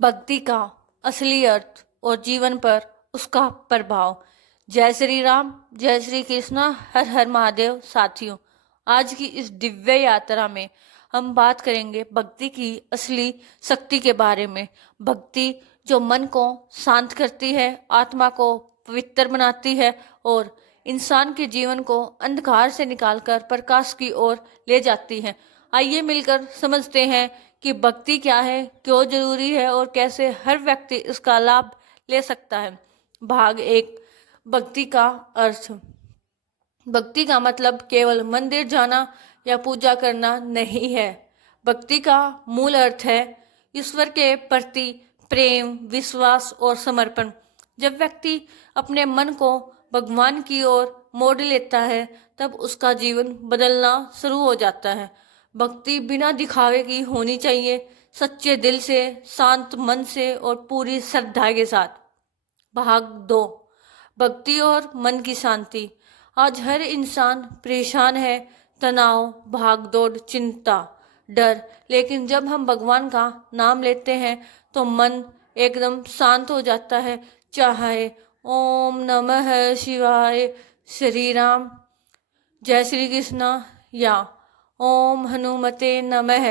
भक्ति का असली अर्थ और जीवन पर उसका प्रभाव। जय श्री राम, जय श्री कृष्णा, हर हर महादेव। साथियों, आज की इस दिव्य यात्रा में हम बात करेंगे भक्ति की असली शक्ति के बारे में। भक्ति जो मन को शांत करती है, आत्मा को पवित्र बनाती है और इंसान के जीवन को अंधकार से निकालकर प्रकाश की ओर ले जाती है। आइए मिलकर समझते हैं कि भक्ति क्या है, क्यों जरूरी है और कैसे हर व्यक्ति इसका लाभ ले सकता है। भाग एक, भक्ति का अर्थ। भक्ति का मतलब केवल मंदिर जाना या पूजा करना नहीं है। भक्ति का मूल अर्थ है ईश्वर के प्रति प्रेम, विश्वास और समर्पण। जब व्यक्ति अपने मन को भगवान की ओर मोड़ लेता है, तब उसका जीवन बदलना शुरू हो जाता है। भक्ति बिना दिखावे की होनी चाहिए, सच्चे दिल से, शांत मन से और पूरी श्रद्धा के साथ। भाग दो, भक्ति और मन की शांति। आज हर इंसान परेशान है, तनाव, भागदौड़, चिंता, डर। लेकिन जब हम भगवान का नाम लेते हैं तो मन एकदम शांत हो जाता है। चाहे ओम नमः शिवाय, श्री राम, जय श्री कृष्णा या ओम हनुमते नमः,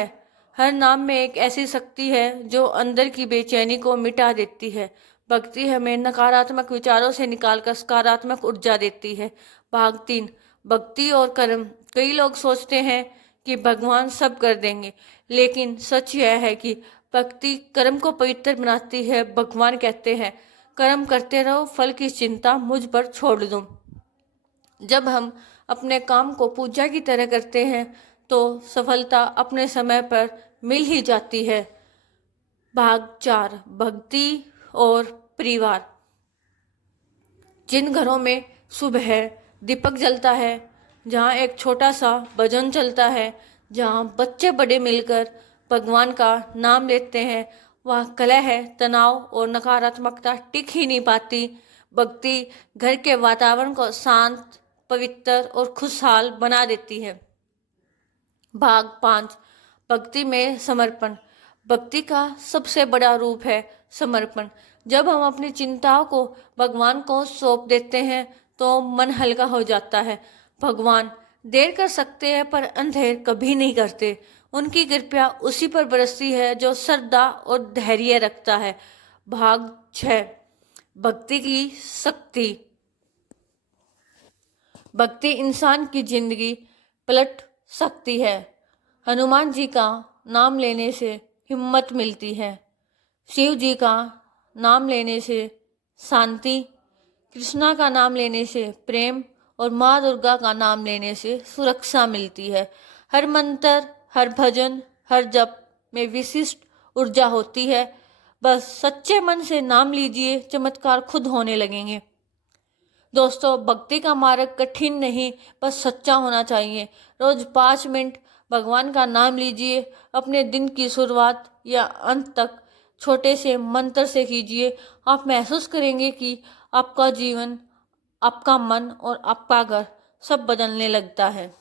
हर नाम में एक ऐसी शक्ति है जो अंदर की बेचैनी को मिटा देती है। भक्ति हमें नकारात्मक विचारों से निकालकर सकारात्मक ऊर्जा देती है। भाग तीन, भक्ति और कर्म। कई लोग सोचते हैं कि भगवान सब कर देंगे, लेकिन सच यह है कि भक्ति कर्म को पवित्र बनाती है। भगवान कहते हैं, कर्म करते रहो, फल की चिंता मुझ पर छोड़ दो। जब हम अपने काम को पूजा की तरह करते हैं तो सफलता अपने समय पर मिल ही जाती है। भाग चार, भक्ति और परिवार। जिन घरों में सुबह दीपक जलता है, जहाँ एक छोटा सा भजन चलता है, जहाँ बच्चे बड़े मिलकर भगवान का नाम लेते हैं, वहाँ कलह, तनाव और नकारात्मकता टिक ही नहीं पाती। भक्ति घर के वातावरण को शांत, पवित्र और खुशहाल बना देती है। भाग पांच, भक्ति में समर्पण। भक्ति का सबसे बड़ा रूप है समर्पण। जब हम अपनी चिंताओं को भगवान को सौंप देते हैं तो मन हल्का हो जाता है। भगवान देर कर सकते हैं पर अंधेर कभी नहीं करते। उनकी कृपा उसी पर बरसती है जो श्रद्धा और धैर्य रखता है। भाग छः, भक्ति की शक्ति। भक्ति इंसान की जिंदगी पलट सकती है। हनुमान जी का नाम लेने से हिम्मत मिलती है, शिव जी का नाम लेने से शांति, कृष्णा का नाम लेने से प्रेम और माँ दुर्गा का नाम लेने से सुरक्षा मिलती है। हर मंत्र, हर भजन, हर जप में विशिष्ट ऊर्जा होती है। बस सच्चे मन से नाम लीजिए, चमत्कार खुद होने लगेंगे। दोस्तों, भक्ति का मार्ग कठिन नहीं, बस सच्चा होना चाहिए। रोज 5 मिनट भगवान का नाम लीजिए। अपने दिन की शुरुआत या अंत तक छोटे से मंत्र से कीजिए। आप महसूस करेंगे कि आपका जीवन, आपका मन और आपका घर सब बदलने लगता है।